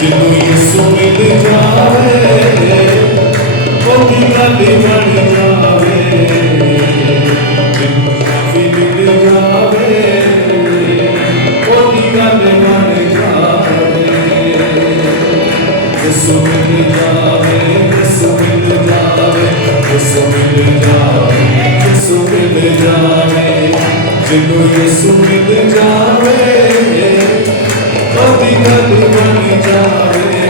जिन्नू यीशु मिल जावे ओदी गल बन जावे, जिन्नू शाफी मिल जावे ओदी गल बन जावे। यीशु मिल जावे, यीशु मिल जावे, यीशु मिल जावे, यीशु मिल जावे, जिन्नू यीशु मिल जावे ओदी गल बन जावे,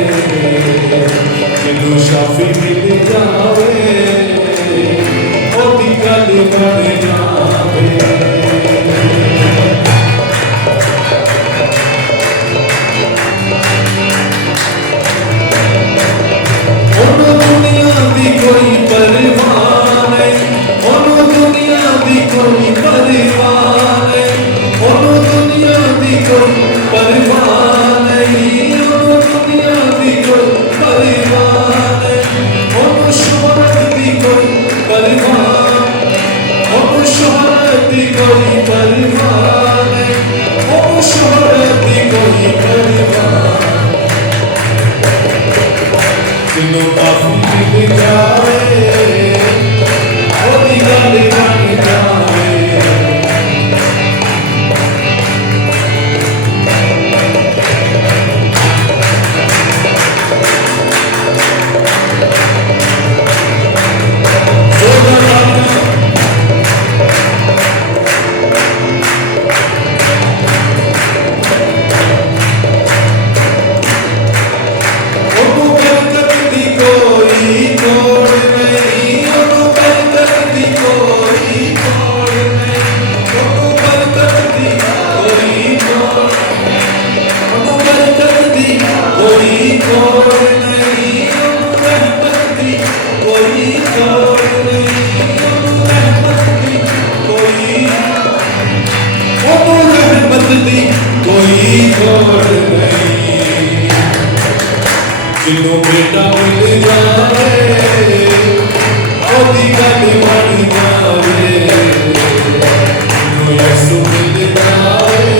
जिन्नू शाफी मिल जावे ओदी गल बन जावे। ओनू दुनिया दी कोई परवाह नहीं, ओनू दुनिया दी कोई परवाह नहीं, ओनू दुनिया दी कोई परवाह नहीं, ओनू दुनिया दी कोई परवाह नहीं, ओनू शोहरत दी कोई परवाह, ओनू शोहरत दी कोई परवाह नहीं, ओनू शोहरत दी कोई परवाह। जिन्नू काफी मिल जावे ओदी गल बन जावे। जिन्नू बेटा मिल जावे ओदी गल बन जावे, जिन्नू यीशु मिल जावे